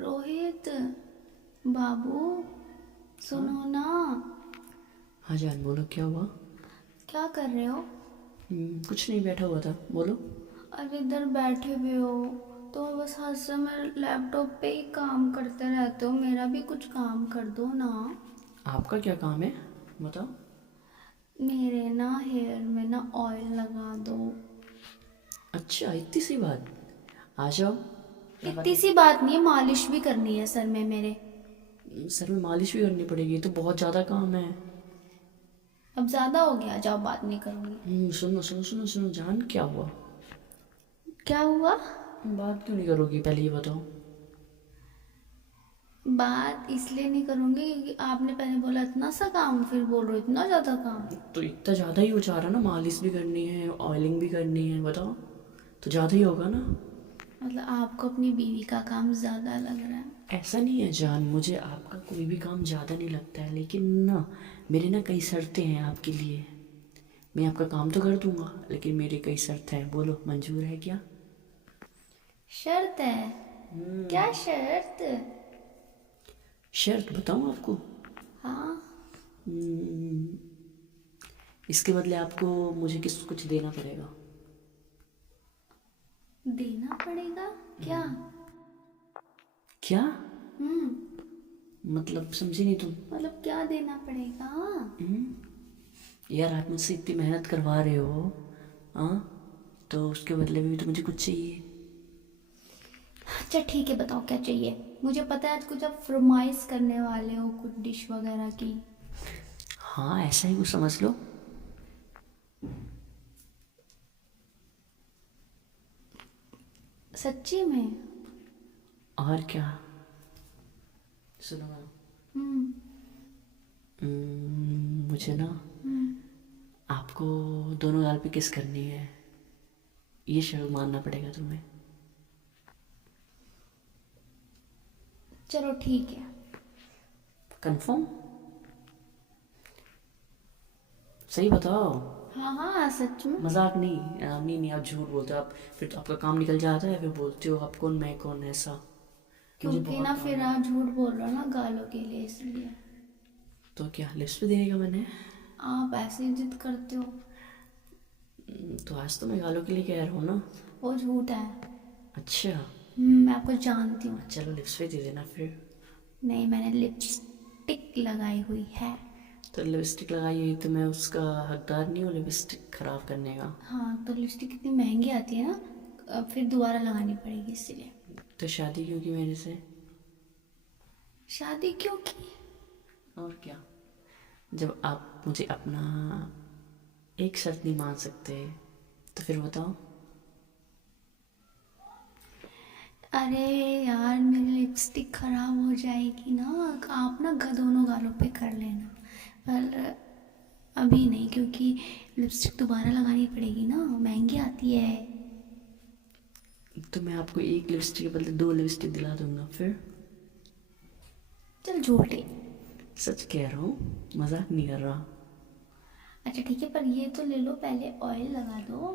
रोहित बाबू, सुनो ना। हाँ जान, बोलो क्या हुआ। क्या कर रहे हो? कुछ नहीं, बैठा हुआ था, बोलो। अरे इधर बैठे हुए हो तो बस हर समय लैपटॉप पे ही काम करते रहते हो, मेरा भी कुछ काम कर दो ना। आपका क्या काम है, बताओ। मेरे ना हेयर में ना ऑयल लगा दो। अच्छा, इतनी सी बात। आ जाओ, लगा इतनी दो। सी बात नहीं है, मालिश भी करनी है सर में मेरे। सर में मालिश भी करनी पड़ेगी, ये तो बहुत ज़्यादा काम है। अब ज़्यादा हो गया, जाओ बात नहीं करूँगी। सुनो सुनो सुनो सुनो जान, क्या हुआ। क्या हुआ? बात क्यों नहीं करोगी, पहले ये बताओ। बात इसलिए नहीं करूँगी क्योंकि आपने पहले बोला इतना सा काम, फिर बोल रहे हो इतना ज़्यादा काम। तो इतना ज़्यादा ही हो जा रहा ना, मालिश भी करनी है, ऑयलिंग भी करनी है, बताओ। तो ज़्यादा ही होगा ना। मतलब आपको अपनी बीवी का काम ज़्यादा लग रहा है? ऐसा नहीं है जान, मुझे आपका कोई भी काम ज़्यादा नहीं लगता है, लेकिन ना मेरे ना कई शर्तें हैं आपके लिए। मैं आपका काम तो कर दूंगा, लेकिन मेरी कई शर्त हैं, बोलो मंजूर है क्या। शर्त है? क्या शर्त? शर्त बताऊं आपको। हाँ। हम्म, इसके बदले आपको मुझे कुछ देना पड़ेगा। देना पड़ेगा? क्या? क्या हम्म। मतलब, समझी नहीं तुम। मतलब क्या देना पड़ेगा? यार, आप मुझसे इतनी मेहनत करवा रहे हो, हाँ, तो उसके बदले में भी तो मुझे कुछ चाहिए। अच्छा ठीक है, बताओ क्या चाहिए। मुझे पता है आज कुछ आप फरमाइश करने वाले हो, कुछ डिश वगैरह की। हाँ, ऐसा ही कुछ समझ लो। सच्ची में? और क्या, सुनो ना। हम्म। मुझे ना हम्म। आपको दोनों गाल पे किस करनी है, ये शर्त मानना पड़ेगा तुम्हें। चलो ठीक है। कंफर्म, सही बताओ। हाँ हाँ, सच में। मजाक नहीं, नहीं नहीं, आप झूठ बोलते हो आप, फिर तो आपका काम निकल जाता है, फिर बोलते हो आप कौन मैं कौन, ऐसा। मुझे क्योंकि बहुत ना काम फिर है। आप झूठ बोल रहे हो ना गालों के लिए, इसलिए। तो क्या लिस्ट पे देने का मैंने। आप ऐसे ही जिद करते हो। तो आज तो मैं गालों के लिए कह रहा हूँ ना। वो झूठ है। अच्छा। मैं आपको जानती हूँ। चलो लिप्स पे दे देना फिर। नहीं, मैंने लिपस्टिक लगाई हुई है। तो लिपस्टिक लगाई हुई तो मैं उसका हकदार नहीं हूँ लिपस्टिक खराब करने का। हाँ तो लिपस्टिक कितनी महंगी आती है ना, अब फिर दोबारा लगानी पड़ेगी इसीलिए। तो शादी क्यों की मेरे से। शादी क्यों की? और क्या, जब आप मुझे अपना एक शर्त नहीं मान सकते, तो फिर बताओ। अरे यार, मेरी लिपस्टिक खराब हो जाएगी ना। आप ना दोनों गालों पे कर लेना, पर अभी नहीं, क्योंकि लिपस्टिक दोबारा लगानी पड़ेगी ना, महंगी आती है। तो मैं आपको एक लिपस्टिक के बदले दो लिपस्टिक दिला दूंगा फिर। चल झूठे। सच कह रहा हूँ, मजाक नहीं कर रहा। अच्छा ठीक है, पर ये तो ले लो, पहले ऑयल लगा दो।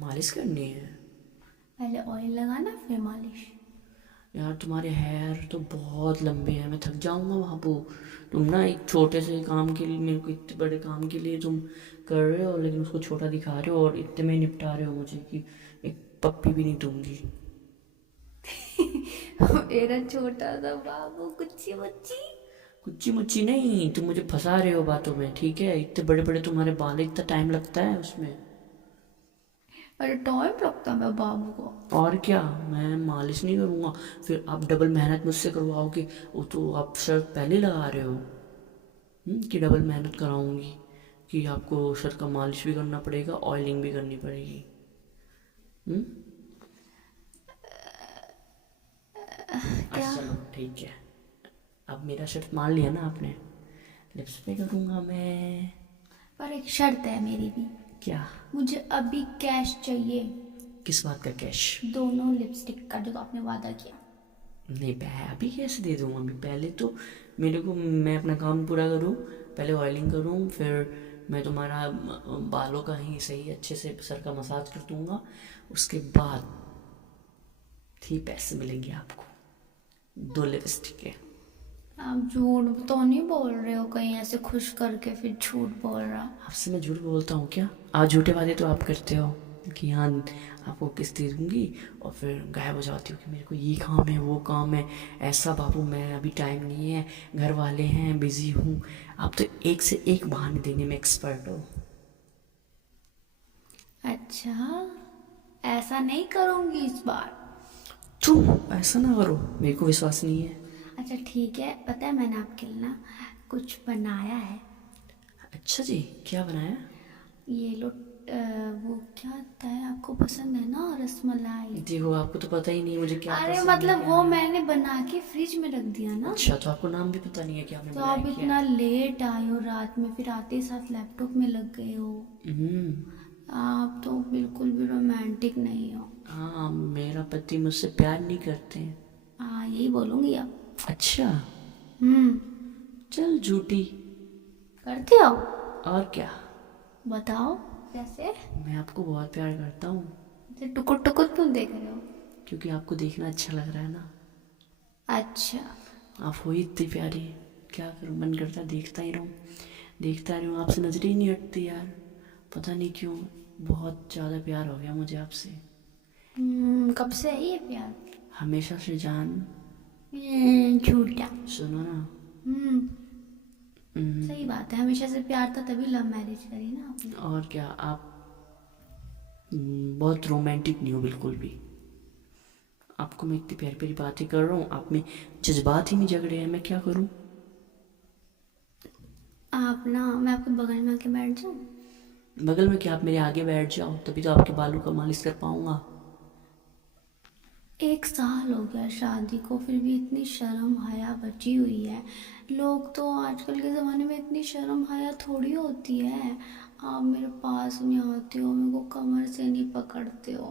मालिश करनी है। पहले ऑयल लगाना फिर मालिश। यार तुम्हारे हेयर तो बहुत लंबे हैं, मैं थक जाऊंगा वहाँ पे। तुम ना एक छोटे से काम के लिए, मेरे को इतने बड़े काम के लिए तुम कर रहे हो, लेकिन उसको छोटा दिखा रहे हो और इतने में निपटा रहे हो मुझे कि एक पप्पी भी नहीं दूंगी। मेरा छोटा सा बाबू, कुच्ची मुच्ची। कुच्ची मुच्ची नहीं, तुम मुझे फंसा रहे हो बातों में, ठीक है। इतने बड़े बड़े तुम्हारे बाल, इतना टाइम लगता है उसमें। अरे टाइम लगता है मेरे बाबू को। और क्या, मैं मालिश नहीं करूँगा, फिर आप डबल मेहनत मुझसे करवाओगे। वो तो आप शर्ट पहले लगा रहे हो। कि डबल मेहनत कराऊंगी, कि आपको शर्ट का मालिश भी करना पड़ेगा, ऑयलिंग भी करनी पड़ेगी। हम्म। क्या? अच्छा चलो ठीक है, अब मेरा शर्ट मान लिया ना आपने, लिप्स पे करूँगा मैं। पर एक शर्त है मेरी भी। क्या। मुझे अभी कैश चाहिए। किस बात का कैश। दोनों लिपस्टिक का जो आपने वादा किया। नहीं, मैं अभी कैसे दे दूँगा, अभी पहले तो मेरे को, मैं अपना काम पूरा करूँ, पहले ऑयलिंग करूँ, फिर मैं तुम्हारा बालों का ही सही अच्छे से सर का मसाज कर दूँगा, उसके बाद, ही पैसे मिलेंगे आपको, 2 लिपस्टिक के। आप झूठ तो नहीं बोल रहे हो कहीं ऐसे खुश करके फिर झूठ बोल रहा? आपसे मैं झूठ बोलता हूँ क्या? आप झूठे वादे तो आप करते हो कि हाँ आपको किस्त दे दूँगी और फिर गायब हो जाती हो कि मेरे को ये काम है वो काम है, ऐसा बाबू मैं अभी टाइम नहीं है, घर वाले हैं, बिज़ी हूँ। आप तो एक से एक बहाने देने में एक्सपर्ट हो। अच्छा, ऐसा नहीं करूँगी इस बार। तुम ऐसा ना करो, मेरे को विश्वास नहीं है। अच्छा ठीक है, पता है मैंने आपके लिए ना कुछ बनाया है। अच्छा जी, क्या बनाया? ये लो वो क्या होता है, आपको पसंद है ना रसमलाई? देखो आपको तो पता ही नहीं मुझे क्या अरे पसंद है मतलब क्या वो नहीं। मैंने बना के फ्रिज में रख दिया ना। अच्छा, तो आपको नाम भी पता नहीं है कि आपने तो बनाया आप क्या इतना है? लेट आए हो रात में, फिर आते ही साथ लैपटॉप में लग गए हो। आप तो बिल्कुल भी रोमांटिक नहीं हो। हाँ, मेरा पति मुझसे प्यार नहीं करते हैं। हाँ यही बोलूँगी अब। अच्छा, हम्म। चल झूठी। करते हो? और क्या, बताओ कैसे? मैं आपको बहुत प्यार करता हूँ। ऐसे टुकुर टुकुर क्यों देख रहे हो? क्योंकि आपको देखना अच्छा लग रहा है ना। अच्छा। आप हो ही इतनी प्यारी, क्या करूँ, मन करता है देखता ही रहूँ, देखता रहूँ, आपसे नजरें ही नहीं हटती यार। पता नहीं क्यों, बहुत ज़्यादा प्यार हो गया मुझे आपसे। कब से है ये प्यार? हमेशा से जान। झूठा। सुनो ना। हम्म। हम्म, सही बात है, हमेशा से प्यार था तभी लव मैरिज करी ना आपने। और क्या, आप बहुत रोमांटिक नहीं हो बिल्कुल भी। आपको मैं इतनी प्यारी प्यारी बातें कर रहा हूँ, आप में जज्बात ही नहीं जग रहे हैं, मैं क्या करूँ? आप ना, मैं आपके बगल में आके बैठ जाऊँ? बगल में क्या, आप मेरे आगे बैठ जाओ तभी तो आपके बालों का मालिश कर पाऊंगा। 1 साल हो गया शादी को, फिर भी इतनी शर्म हया बची हुई है। लोग तो आजकल के ज़माने में इतनी शर्म हया थोड़ी होती है। आप मेरे पास नहीं आते हो, मेरे को कमर से नहीं पकड़ते हो,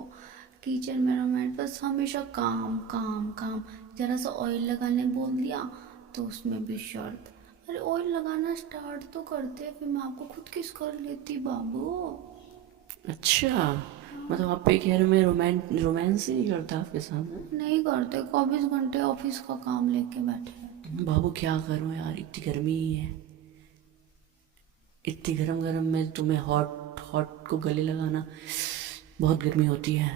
किचन में रोमांस, बस हमेशा काम काम काम। ज़रा सा ऑयल लगाने बोल दिया तो उसमें भी शर्त। अरे ऑयल लगाना स्टार्ट तो करते, फिर मैं आपको खुद किस कर लेती बाबू। अच्छा, मतलब आप पे कह रहे हो मैं रोमांस ही नहीं करता आपके साथ? नहीं करते, 24 घंटे ऑफिस का काम लेके बैठे रहते हैं। बाबू क्या करूँ यार, इतनी गर्मी ही है, इतनी गरम गरम में तुम्हें हॉट हॉट को गले लगाना, बहुत गर्मी होती है।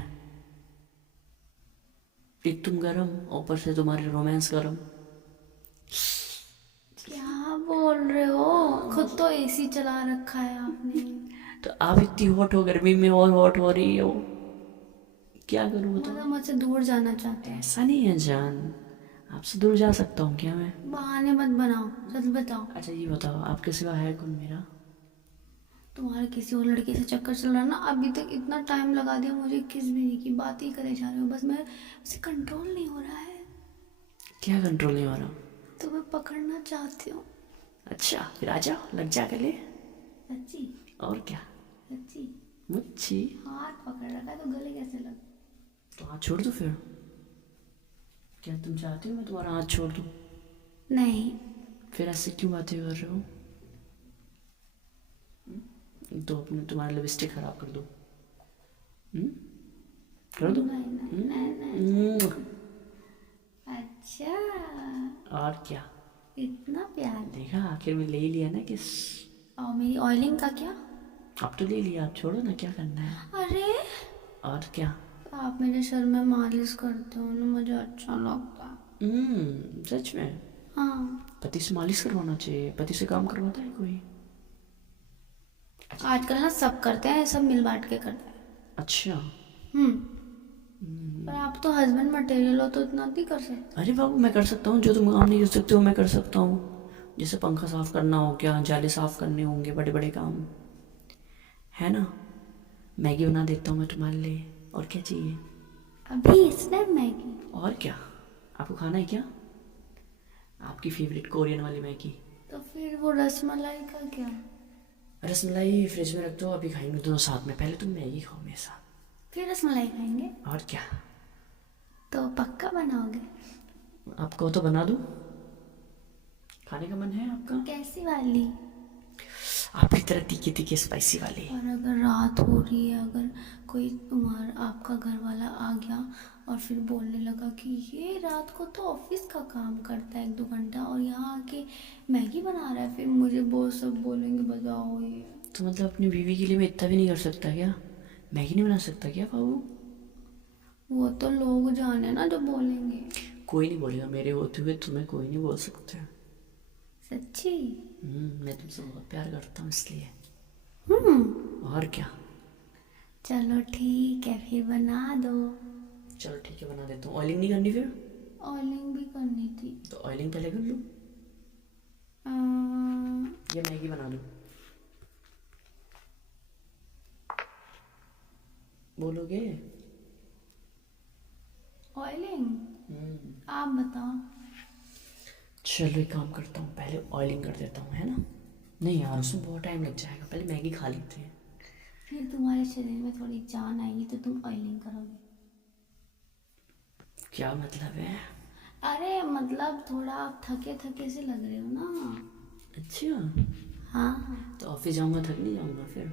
एक तुम गरम, ऊपर से तुम्हारे रोमांस गरम। क्या बोल रहे हो? खुद तो एसी चला रखा है आपने। तो आप इतनी हॉट हो गर्मी में और हॉट हो रही हो, क्या करूँ मतलब बताओ? मुझसे दूर जाना चाहते हो? ऐसा नहीं है जान, आपसे दूर जा सकता हूँ क्या मैं? बहाने मत बनाओ, सच बताओ। अच्छा ये बताओ, आपके सिवा है कौन मेरा? तुम्हारा किसी और लड़के से चक्कर चल रहा है ना, अभी तक इतना टाइम लगा दिया, मुझे किस भी नहीं की, बात ही करे जा रहे हो बस। मैं उसे कंट्रोल नहीं हो रहा है। क्या कंट्रोल नहीं हो रहा? तो मैं पकड़ना चाहती हूँ। अच्छा, फिर आ जाओ, लग जा गले। सच्ची? और क्या, सच्ची? मुच्छी। हाथ पकड़ रखा है तो गले कैसे लग? तो हाथ छोड़ दो फिर, क्या तुम चाहते हो मैं तुम्हारा हाथ छोड़ दूँ? नहीं। फिर ऐसे क्यों बातें कर रहे हो? तो अपने तुम्हारा लिपस्टिक खराब कर दो। कर दो। नहीं नहीं नहीं नहीं। हम्म, अच्छा, और क्या, इतना प्यार। देखा आखिर में ले ही लिया ना किस। और मेरी ऑयलिंग का क्या? अब तो ले लिया, आप छोड़ो ना, क्या करना है? अरे और क्या। आप मेरे सर में मालिश करते हो ना, मुझे अच्छा लगता है। सच में? हाँ। पति से मालिश करवाना चाहिए, पति से काम करवाता है कोई? आजकल ना सब करते हैं, सब मिल बांट के करते हैं। अच्छा। पर आप तो हस्बैंड मटेरियल हो तो इतना नहीं कर सकते। अरे बाबू मैं कर सकता हूँ, जो तुम काम नहीं कर सकते हो मैं कर सकता हूँ। जैसे पंखा साफ करना हो गया, जाले साफ करने होंगे, बड़े बड़े काम है ना। मैगी बना देता हूँ मैं तुम्हारे लिए, और क्या चाहिए? अभी इसने मैगी? और क्या, आपको खाना है क्या? आपकी फेवरेट कोरियन वाली मैगी। तो फिर वो रसमलाई का क्या? रसमलाई फ्रिज में रख दो, अभी खाएंगे दोनों साथ में, पहले तुम मैगी खाओ मेरे साथ। फिर रसमलाई खाएंगे? और क्या। तो पक्का बनाओगे? आपको तो बना दूँ, खाने का मन है आपका? कैसी वाली? आपकी तरह तीखे तीखे स्पाइसी वाली। और अगर रात हो रही है, अगर कोई तुम्हारा आपका घर वाला आ गया और फिर बोलने लगा कि ये रात को तो ऑफिस का काम करता है 1-2 घंटा और यहाँ आके मैगी बना रहा है, फिर मुझे वो सब बोलेंगे बताओ ये। तो मतलब अपनी बीवी के लिए मैं इतना भी नहीं कर सकता क्या? मैगी नहीं बना सकता क्या बाबू? वो तो लोग जाने ना जो बोलेंगे। कोई नहीं बोलेगा, मेरे होते हुए तुम्हें कोई नहीं बोल सकता। सच्ची? मैं तुमसे बहुत प्यार करता हूँ इसलिए। और क्या। चलो ठीक है, फिर बना दो। चलो ठीक है, बना देता हूँ। ऑयलिंग नहीं करनी फिर? ऑयलिंग भी करनी थी। तो ऑयलिंग पहले कर लूँ या मैगी बना लूँ? बोलोगे? ऑयलिंग आप बताओ। चलो एक काम करता हूँ, पहले ऑयलिंग कर देता हूँ, है ना? नहीं यार, उसमें बहुत टाइम लग जाएगा, पहले मैगी खा लेते हैं। फिर तुम्हारे शरीर में थोड़ी जान आएगी तो तुम ऑयलिंग करोगे। क्या मतलब है? अरे मतलब थोड़ा आप थके थके से लग रहे हो ना। अच्छा, हाँ, तो ऑफिस जाऊँगा थक नहीं जाऊँगा फिर?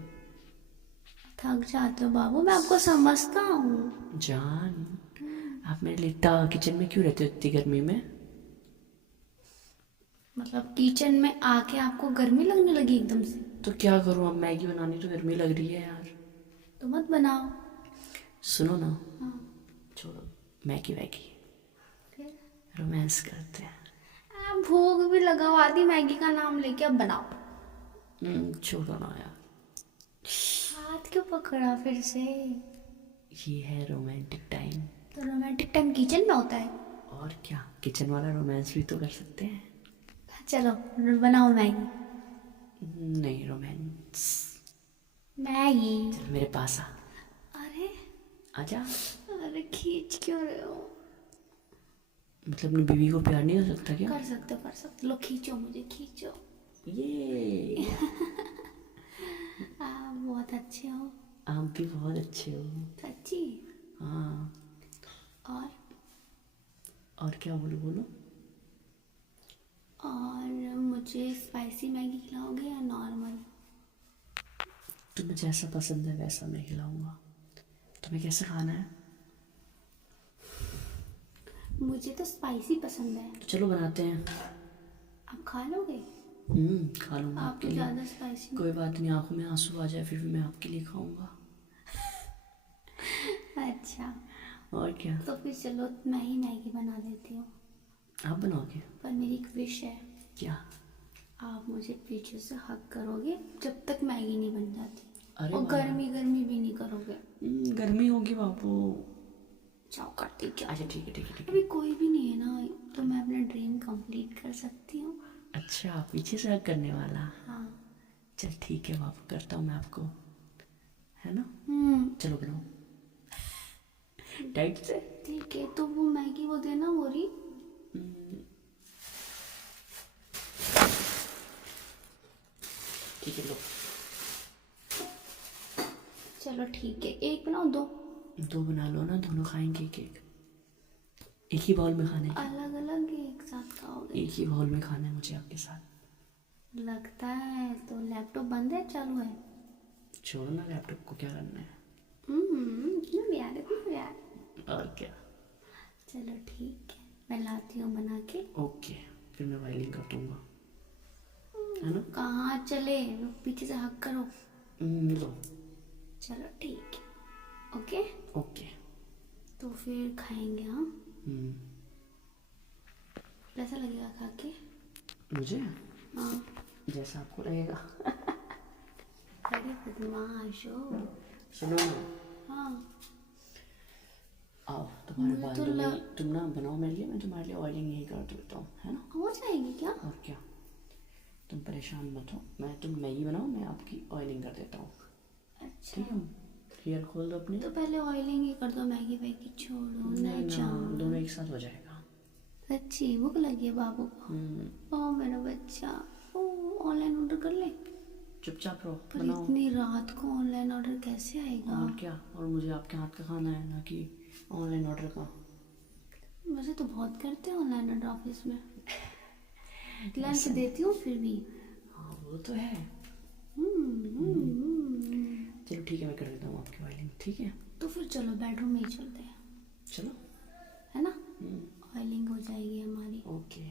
थक जाते हो बाबू, मैं आपको समझता हूँ। जान, आप मेरे लिए इतना किचन में क्यों रहते हो इतनी गर्मी में? मतलब किचन में आके आपको गर्मी लगने लगी एकदम से? तो क्या करूँ, अब मैगी बनानी तो गर्मी लग रही है यार। तो मत बनाओ। सुनो ना, हाँ, छोड़ो मैगी वैगी, फिर रोमांस करते हैं। भूख भी लगा हुआ, आदि मैगी का नाम लेके अब बनाओ। छोड़ो ना यार, हाथ क्यों पकड़ा फिर से? ये है रोमांटिक टाइम। तो रोमांटिक टाइम किचन में होता है? और क्या, किचन वाला रोमांस भी तो कर सकते हैं। चलो बनाओ मैगी। नहीं, रोमांस। मैगी। चल मेरे पास आ, अरे आजा। अरे खींच क्यों रहे हो? मतलब अपनी बीवी को प्यार नहीं हो सकता क्या? कर सकते हो, कर सकते हो। लो खींचो, मुझे खींचो। ये आप बहुत अच्छे हो। आप भी बहुत अच्छे हो। सच्ची? हाँ। और और क्या बोलो बोलो? और मुझे स्पाइसी मैगी खिलाओगे या नॉर्मल? तुम्हें जैसा पसंद है वैसा मैं खिलाऊंगा। तुम्हें कैसे खाना है? मुझे तो स्पाइसी पसंद है। तो चलो बनाते हैं। आप खा लोगे? खा लूँगा आप आपके तो लिए। ज़्यादा स्पाइसी। कोई बात नहीं, आंखों में आंसू आ जाए फिर भी मैं आपके लिए खाऊंगा। अच्छा, और क्या। तो फिर चलो मैं ही मैगी बना देती हूँ। आप बनाओगे? पर मेरी एक विश है। क्या? आप मुझे पीछे से हक करोगे जब तक मैगी नहीं बन जाती। अरे और वाह। गर्मी गर्मी भी नहीं करोगे। गर्मी होगी बाबू। जाओ करती क्या। अच्छा ठीक है ठीक है ठीक है। अभी कोई भी नहीं है ना, तो मैं अपना ड्रीम कंप्लीट कर सकती हूँ। अच्छा, पीछे से हक करने वाला। हाँ। चल ठीक है बाबू, करता हूँ मैं आपको, है ना? चलो बनाओ टाइट से। ठीक है, तो वो मैगी वो देना हो रही। ठीक है लो। चलो ठीक है, एक बनाओ दो? दो बना लो ना, दोनों खाएंगे एक एक। एक ही बाउल में खाने का? अलग अलग एक साथ खाओगे? एक ही बाउल में खाना है मुझे आपके साथ। लगता है तो लैपटॉप बंद है चालू है? छोड़ो ना, लैपटॉप को क्या करना है। इतना प्यार है, इतना प्यार। और क्या। चलो ठीक है, मैं लाती हूँ बना के। ओके, फिर मैं वायलिंग कर दूंगा, है ना? कहाँ चले, पीछे से हक करो। लो। चलो ठीक है, ओके। ओके। तो फिर खाएंगे हाँ। हम्म, कैसा लगेगा खा के? मुझे हाँ। जैसा आपको लगेगा। अरे बदमाश हो। सुनो ना, हाँ। आओ तुम्हारे मुझे बाल तो धो तुम ना बनाओ मेरे लिए, मैं तुम्हारे लिए ऑयलिंग यही कर देता हूँ, है ना? हो जाएगी क्या? और क्या, तुम परेशान मत हो, तुम मैगी बनाओ, मैं आपकी ऑयलिंग कर देता हूँ। अच्छा, ठीक है, हेयर खोल दो अपनी। तो पहले ऑयलिंग ही कर दो, मैगी वैगी छोड़ो ना नहीं ना, जाओ। दोनों एक साथ हो जाएगा। सच्ची भूख लगी है बाबू को? ओ मेरा बच्चा। ओ ऑनलाइन ऑर्डर कर ले। चुपचाप रहो, पर बनाओ। इतनी रात को ऑनलाइन ऑर्डर कैसे आएगा? और क्या, और मुझे आपके हाथ का खाना है ना कि ऑनलाइन ऑर्डर का। वैसे तो बहुत करते हैं ऑनलाइन ऑर्डर ऑफिस में। लंच देती हूँ फिर भी। हाँ वो तो है, चलो ठीक है, मैं कर देता हूँ आपकी ऑयलिंग, ठीक है। तो फिर चलो बेडरूम में ही चलते हैं, चलो। है ना, ऑयलिंग हो जाएगी हमारी, ओके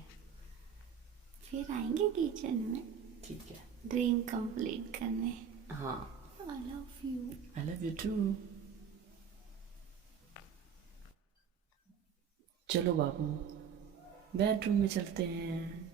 फिर आएंगे किचन में ठीक है। ड्रीम कंप्लीट करने। हाँ, I love you. I love you too. चलो बाबू, बेडरूम में चलते हैं।